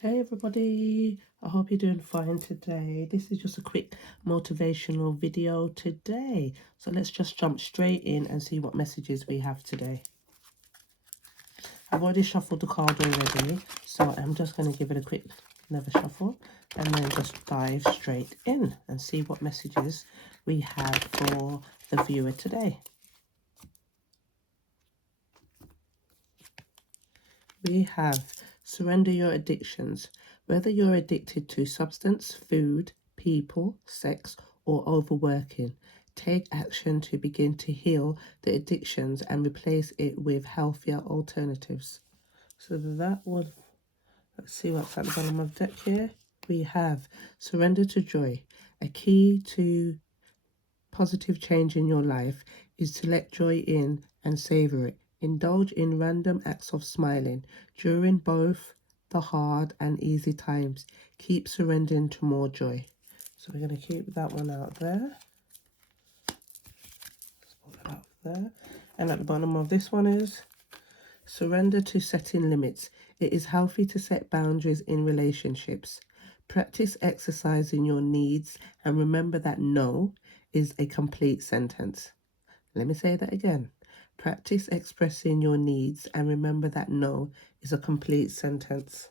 Hey everybody, I hope you're doing fine today. This is just a quick motivational video today. So let's just jump straight in and see what messages we have today. I've already shuffled the card already, so I'm just going to give it a quick another shuffle and then just dive straight in and see what messages we have for the viewer today. We have surrender your addictions. Whether you're addicted to substance, food, people, sex, or overworking, take action to begin to heal the addictions and replace it with healthier alternatives. So that would, let's see what's at the bottom of the deck here. We have surrender to joy. A key to positive change in your life is to let joy in and savor it. Indulge in random acts of smiling during both the hard and easy times. Keep surrendering to more joy. So we're going to keep that one out there. Let's put that out there. And at the bottom of this one is surrender to setting limits. It is healthy to set boundaries in relationships. Practice exercising your needs and remember that no is a complete sentence. Let me say that again. Practice expressing your needs and remember that no is a complete sentence.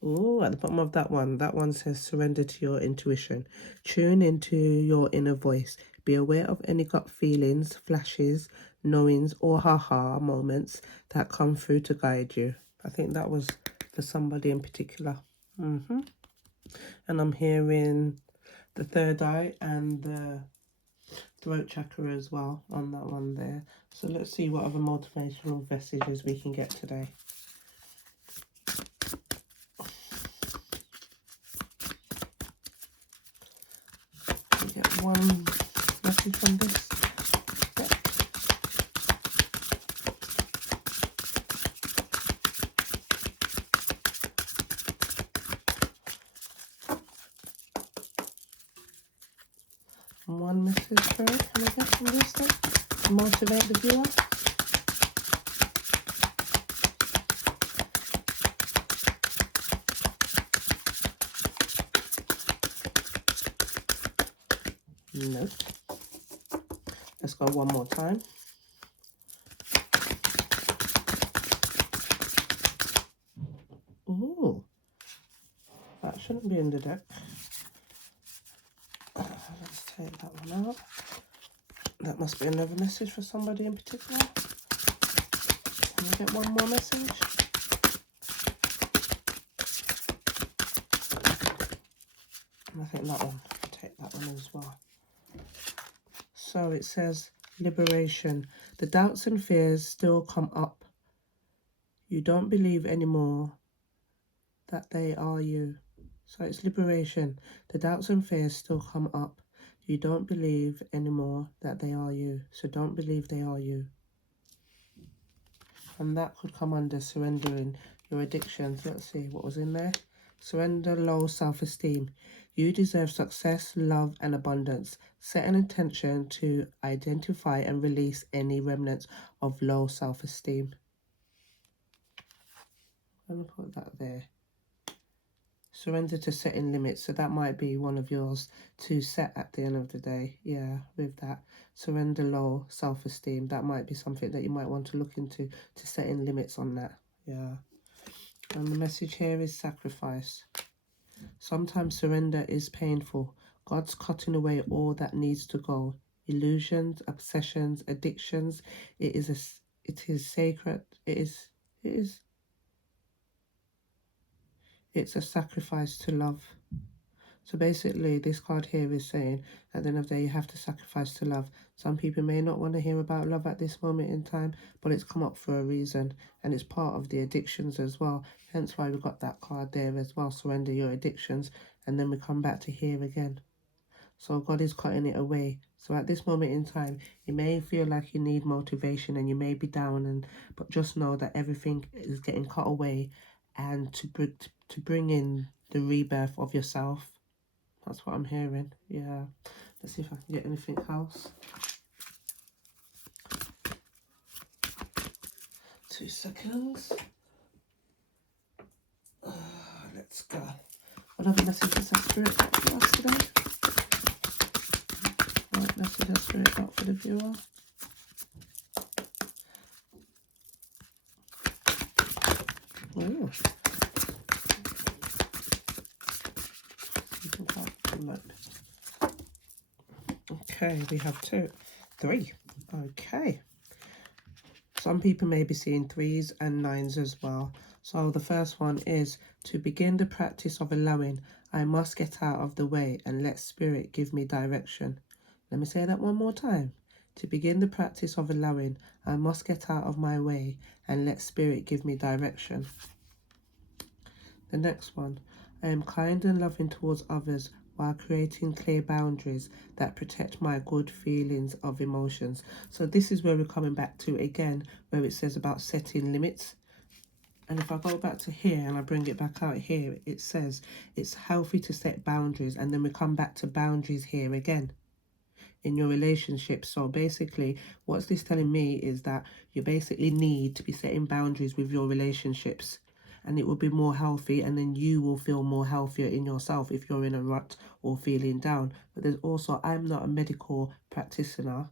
Oh, at the bottom of that one says surrender to your intuition. Tune into your inner voice. Be aware of any gut feelings, flashes, knowings, or ha-ha moments that come through to guide you. I think that was for somebody in particular. And I'm hearing the third eye and the throat chakra as well on that one there. So let's see what other motivational messages we can get today. We get one message from this. One message through, can we get from this then? To motivate the viewer. Nope. Let's go one more time. Ooh, that shouldn't be in the deck. Let's take that one out. That must be another message for somebody in particular. Can we get one more message? And I think that one, take that one as well. So it says liberation. The doubts and fears still come up. You don't believe anymore that they are you. So it's liberation. The doubts and fears still come up. You don't believe anymore that they are you. So don't believe they are you. And that could come under surrendering your addictions. Let's see what was in there. Surrender low self-esteem. You deserve success, love, and abundance. Set an intention to identify and release any remnants of low self-esteem. Let me put that there. Surrender to setting limits. So that might be one of yours to set at the end of the day. Yeah, with that. Surrender low self-esteem. That might be something that you might want to look into, to setting limits on that. Yeah. And the message here is sacrifice. Sometimes surrender is painful. God's cutting away all that needs to go. Illusions, obsessions, addictions. It is sacred. It's a sacrifice to love. So basically, this card here is saying at the end of the day, you have to sacrifice to love. Some people may not want to hear about love at this moment in time, but it's come up for a reason. And it's part of the addictions as well. Hence why we got that card there as well. Surrender your addictions. And then we come back to here again. So God is cutting it away. So at this moment in time, you may feel like you need motivation and you may be down, but just know that everything is getting cut away, and to bring in the rebirth of yourself. That's what I'm hearing. Yeah. Let's see if I can get anything else. 2 seconds. Let's go. What other messages has Spirit got for us today? What message has Spirit got for the viewer? Ooh. Okay, we have 3. Okay. Some people may be seeing 3s and 9s as well. So the first one is to begin the practice of allowing. I must get out of the way and let Spirit give me direction. Let me say that one more time. To begin the practice of allowing, I must get out of my way and let Spirit give me direction. The next one, I am kind and loving towards others while creating clear boundaries that protect my good feelings of emotions. So this is where we're coming back to again, where it says about setting limits. And if I go back to here and I bring it back out here, it says it's healthy to set boundaries. And then we come back to boundaries here again in your relationship. So basically, what's this telling me is that you basically need to be setting boundaries with your relationships. And it will be more healthy, and then you will feel more healthier in yourself if you're in a rut or feeling down. But there's also, I'm not a medical practitioner,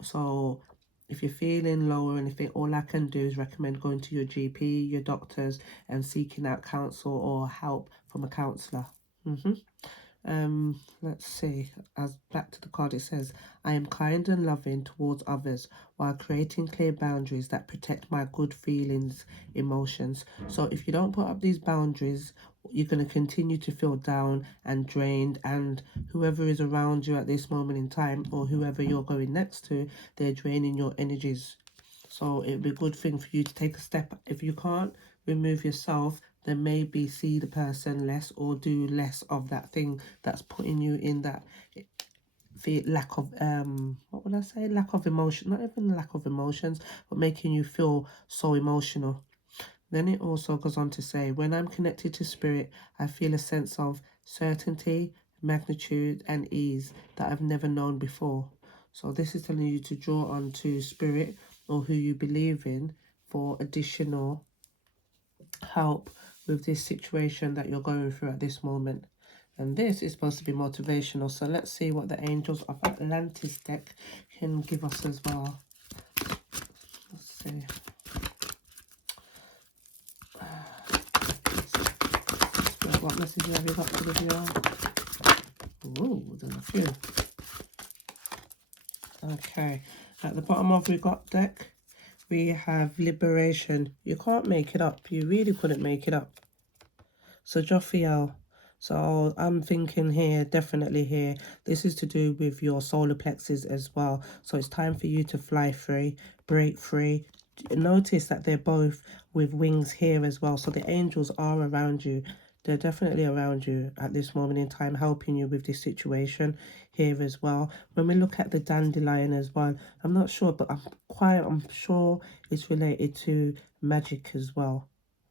so if you're feeling low or anything, all I can do is recommend going to your GP, your doctors, and seeking out counsel or help from a counsellor. Let's see, as back to the card, it says, I am kind and loving towards others while creating clear boundaries that protect my good feelings, emotions. So if you don't put up these boundaries, you're going to continue to feel down and drained, and whoever is around you at this moment in time, or whoever you're going next to, they're draining your energies. So it'd be a good thing for you to take a step. If you can't remove yourself, then maybe see the person less or do less of that thing that's putting you in that lack of what would I say, lack of emotion, not even lack of emotions, but making you feel so emotional. Then it also goes on to say, when I'm connected to Spirit, I feel a sense of certainty, magnitude and ease that I've never known before. So this is telling you to draw on to Spirit or who you believe in for additional help with this situation that you're going through at this moment. And this is supposed to be motivational. So let's see what the Angels of Atlantis deck can give us as well. Let's see. What message have you got for the viewer? Ooh, there's a few. Okay, at the bottom of we got deck, we have liberation. You can't make it up. You really couldn't make it up. So Jophiel. So I'm thinking here, definitely here, this is to do with your solar plexus as well. So it's time for you to fly free, break free. Notice that they're both with wings here as well. So the angels are around you. They're definitely around you at this moment in time, helping you with this situation here as well. When we look at the dandelion as well, I'm not sure, but I'm sure it's related to magic as well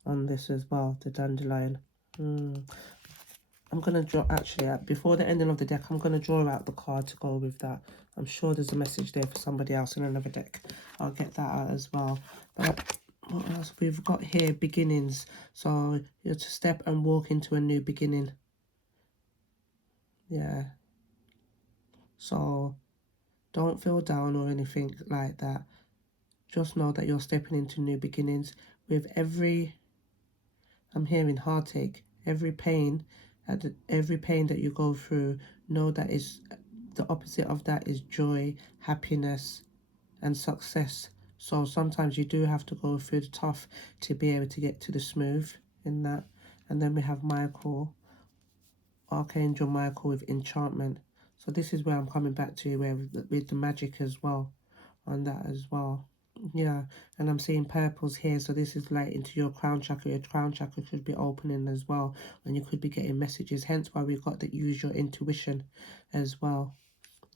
on this as well, the dandelion. I'm going to draw, actually, before the ending of the deck, I'm going to draw out the card to go with that. I'm sure there's a message there for somebody else in another deck. I'll get that out as well. But what else we've got here? Beginnings. So you're to step and walk into a new beginning. Yeah. So don't feel down or anything like that. Just know that you're stepping into new beginnings. With every, I'm hearing heartache, every pain that you go through, know that is the opposite of that is joy, happiness and success. So sometimes you do have to go through the tough to be able to get to the smooth in that. And then we have Michael, Archangel Michael with enchantment. So this is where I'm coming back to, where with the magic as well, on that as well. Yeah, and I'm seeing purples here, so this is like into your crown chakra. Your crown chakra could be opening as well, and you could be getting messages, hence why we've got to use your intuition as well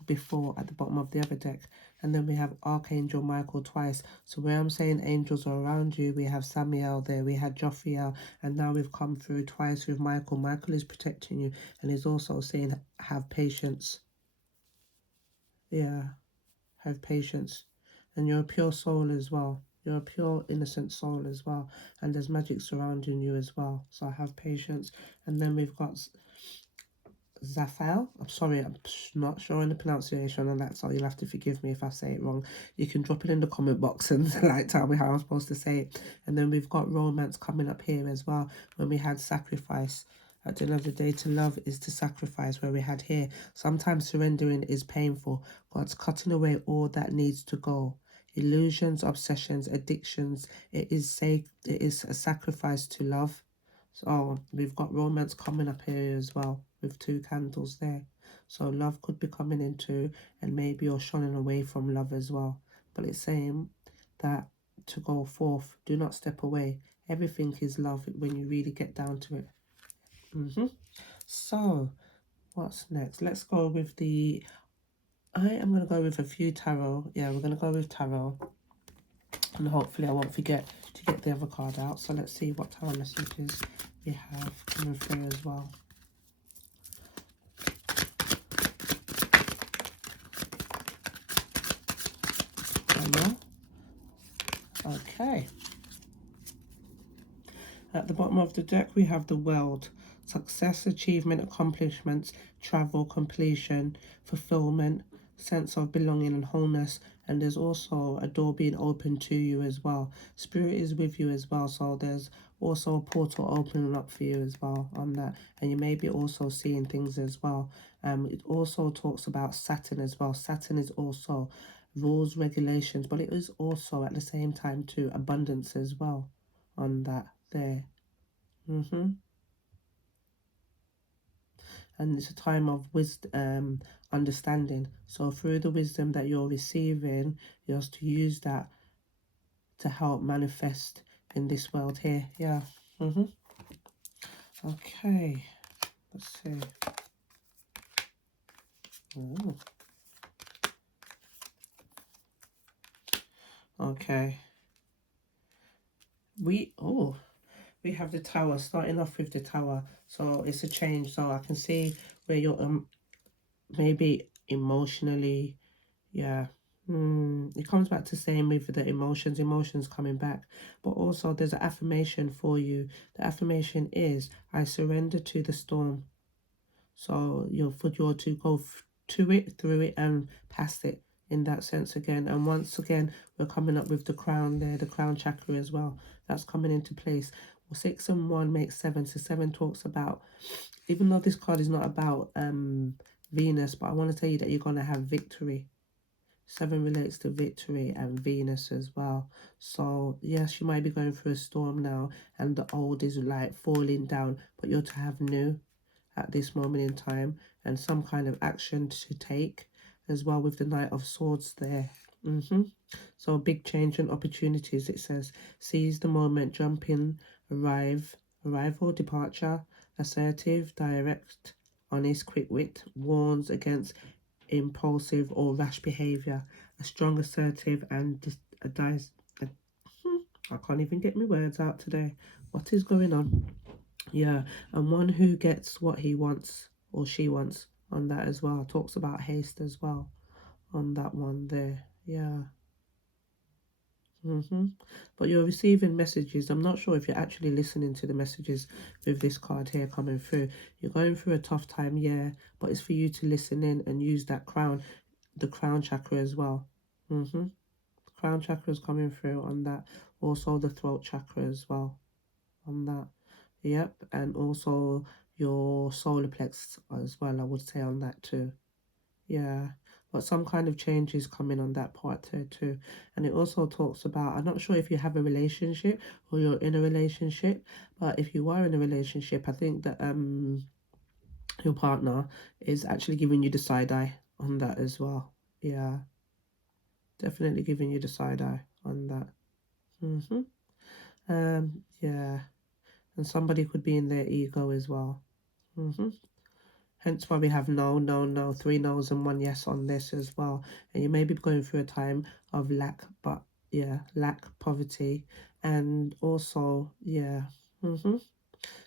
before at the bottom of the other deck. And then we have Archangel Michael twice. So where I'm saying angels are around you, we have Samuel there, we had Jophiel, and now we've come through twice with Michael. Michael is protecting you, and he's also saying have patience. Yeah, have patience. And you're a pure soul as well. You're a pure, innocent soul as well. And there's magic surrounding you as well. So have patience. And then we've got Zafal. I'm sorry, I'm not sure on the pronunciation on that, so you'll have to forgive me if I say it wrong. You can drop it in the comment box and like tell me how I'm supposed to say it. And then we've got romance coming up here as well, when we had sacrifice. At the end of the day, to love is to sacrifice, where we had here. Sometimes surrendering is painful. God's cutting away all that needs to go. Illusions, obsessions, addictions. It is a sacrifice to love. So we've got romance coming up here as well with 2 candles there. So love could be coming into, and maybe you're shunning away from love as well. But it's saying that to go forth, do not step away. Everything is love when you really get down to it. So what's next? Let's go with the... I am going to go with a few tarot. Yeah, we're going to go with tarot. And hopefully I won't forget to get the other card out. So let's see what tarot messages we have coming through as well. Okay. At the bottom of the deck, we have the world. Success, achievement, accomplishments, travel, completion, fulfillment, sense of belonging and wholeness. And there's also a door being opened to you as well. Spirit is with you as well. So there's also a portal opening up for you as well on that. And you may be also seeing things as well. It also talks about Saturn as well. Saturn is also rules, regulations, but it is also at the same time too abundance as well on that there. And it's a time of wisdom, understanding. So through the wisdom that you're receiving, you're to use that to help manifest in this world here. Yeah. Okay. Let's see. Ooh. Okay. We have the tower, starting off with the tower. So it's a change. So I can see where you're maybe emotionally, yeah. It comes back to saying with the emotions coming back. But also there's an affirmation for you. The affirmation is, I surrender to the storm. So you're to go to it, through it, and past it in that sense again. And once again, we're coming up with the crown there, the crown chakra as well. That's coming into place. Well, 6 and 1 makes 7. So 7 talks about, even though this card is not about Venus, but I want to tell you that you're going to have victory. 7 relates to victory and Venus as well. So yes, you might be going through a storm now, and the old is like falling down, but you're to have new at this moment in time, and some kind of action to take as well with the Knight of Swords there. So big change and opportunities, it says. Seize the moment, jump in, arrival, departure, assertive, direct, honest, quick wit, warns against impulsive or rash behavior, a strong, assertive, and I can't even get my words out today. What is going on? Yeah, and one who gets what he wants or she wants on that as well. Talks about haste as well on that one there. Yeah. But you're receiving messages. I'm not sure if you're actually listening to the messages with this card here coming through. You're going through a tough time, yeah, but it's for you to listen in and use that crown, the crown chakra as well. Crown chakra is coming through on that. Also the throat chakra as well on that. Yep, and also your solar plex as well, I would say on that too. Yeah, but some kind of change is coming on that part there too. And it also talks about, I'm not sure if you have a relationship or you're in a relationship, but if you are in a relationship, I think that your partner is actually giving you the side eye on that as well. Yeah, definitely giving you the side eye on that. Yeah, and somebody could be in their ego as well. Hence why we have no, no, no, 3 no's and 1 yes on this as well. And you may be going through a time of lack, but yeah, lack, poverty, and also, yeah.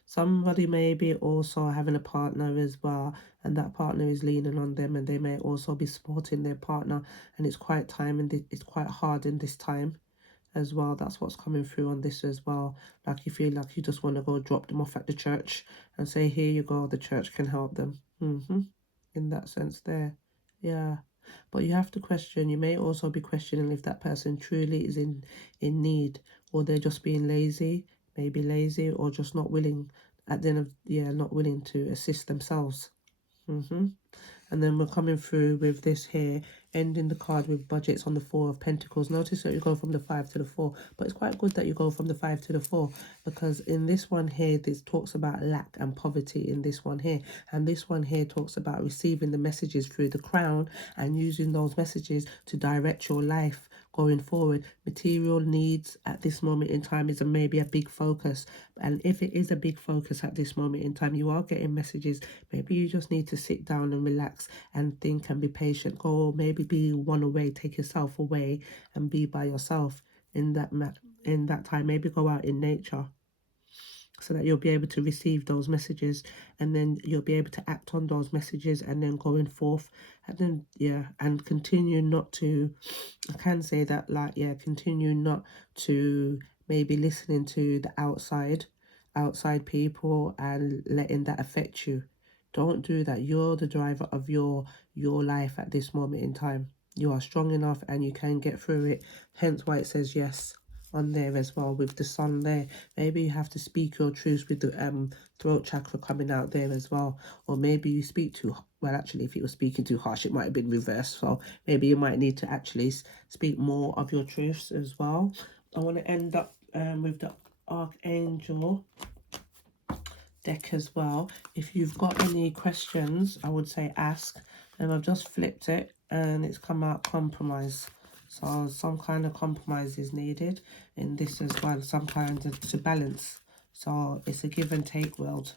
Somebody may be also having a partner as well, and that partner is leaning on them, and they may also be supporting their partner, and it's quite hard in this time as well. That's what's coming through on this as well. Like you feel like you just want to go drop them off at the church and say, here you go, the church can help them. In that sense there. Yeah. But you have to question, you may also be questioning if that person truly is in need, or they're just being lazy, maybe lazy, or just not willing at the end of, not willing to assist themselves. And then we're coming through with this here, ending the card with budgets on the 4 of Pentacles. Notice that you go from the 5 to the 4, but it's quite good that you go from the 5 to the 4, because in this one here, this talks about lack and poverty in this one here. And this one here talks about receiving the messages through the crown and using those messages to direct your life going forward. Material needs at this moment in time is maybe a big focus, and if it is a big focus at this moment in time, you are getting messages. Maybe you just need to sit down and relax and think and be patient. Go maybe be one away, take yourself away and be by yourself in that time. Maybe go out in nature, so that you'll be able to receive those messages, and then you'll be able to act on those messages, and then going forth, and then and continue not to, I can say that, like, continue not to maybe listening to the outside people and letting that affect you. Don't do that. You're the driver of your life at this moment in time. You are strong enough and you can get through it. Hence why it says yes on there as well with the sun there. Maybe you have to speak your truth with the throat chakra coming out there as well. Or maybe you speak too, well, actually, if you were speaking too harsh, it might have been reversed. So maybe you might need to actually speak more of your truths as well. I want to end up with the Archangel deck as well. If you've got any questions, I would say ask. And I've just flipped it and it's come out compromise. So some kind of compromise is needed in this as well, some kind of to balance. So it's a give and take world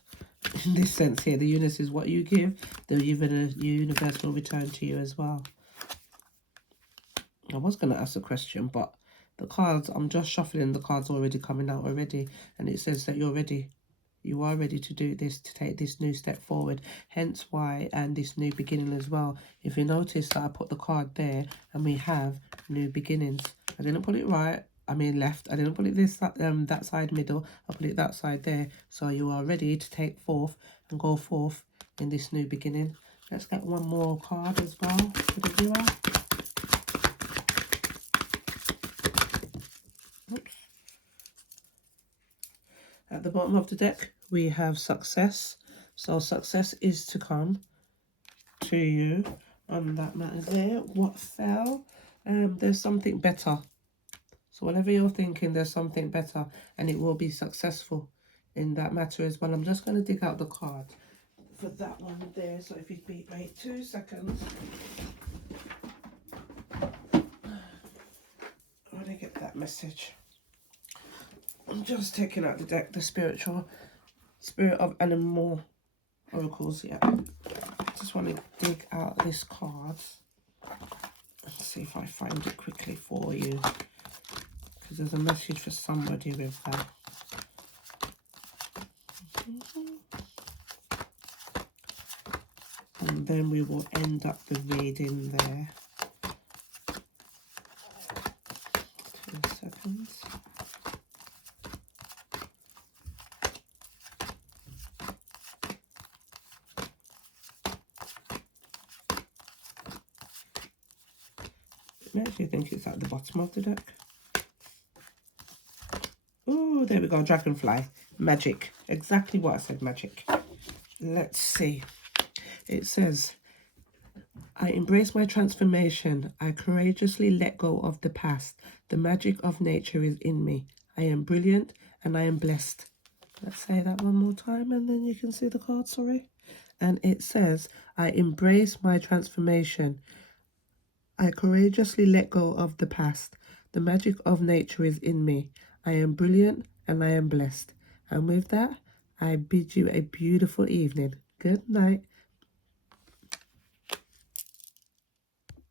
in this sense here. The universe is what you give, the universe will return to you as well. I was going to ask a question, but the cards, I'm just shuffling the cards already coming out already, and it says that you're ready. You are ready to do this, to take this new step forward. Hence why, and this new beginning as well. If you notice that I put the card there and we have new beginnings. I didn't put it right, I mean left. I didn't put it that side middle. I put it that side there. So you are ready to take forth and go forth in this new beginning. Let's get one more card as well for the viewer. Oops. At the bottom of the deck, we have success. So success is to come to you on that matter there. What fell? There's something better. So whatever you're thinking, there's something better, and it will be successful in that matter as well. I'm just going to dig out the card for that one there. So if you'd wait 2 seconds. I'm going to get that message. I'm just taking out the deck, the spirit of animal oracles. Yeah, just want to dig out this card and see if I find it quickly for you, because there's a message for somebody with that. And then we will end up the reading there. 2 seconds. I actually think it's at the bottom of the deck. Oh, there we go. Dragonfly. Magic. Exactly what I said, magic. Let's see. It says, I embrace my transformation. I courageously let go of the past. The magic of nature is in me. I am brilliant and I am blessed. Let's say that one more time and then you can see the card, sorry. And it says, I embrace my transformation. I courageously let go of the past. The magic of nature is in me. I am brilliant and I am blessed. And with that, I bid you a beautiful evening. Good night.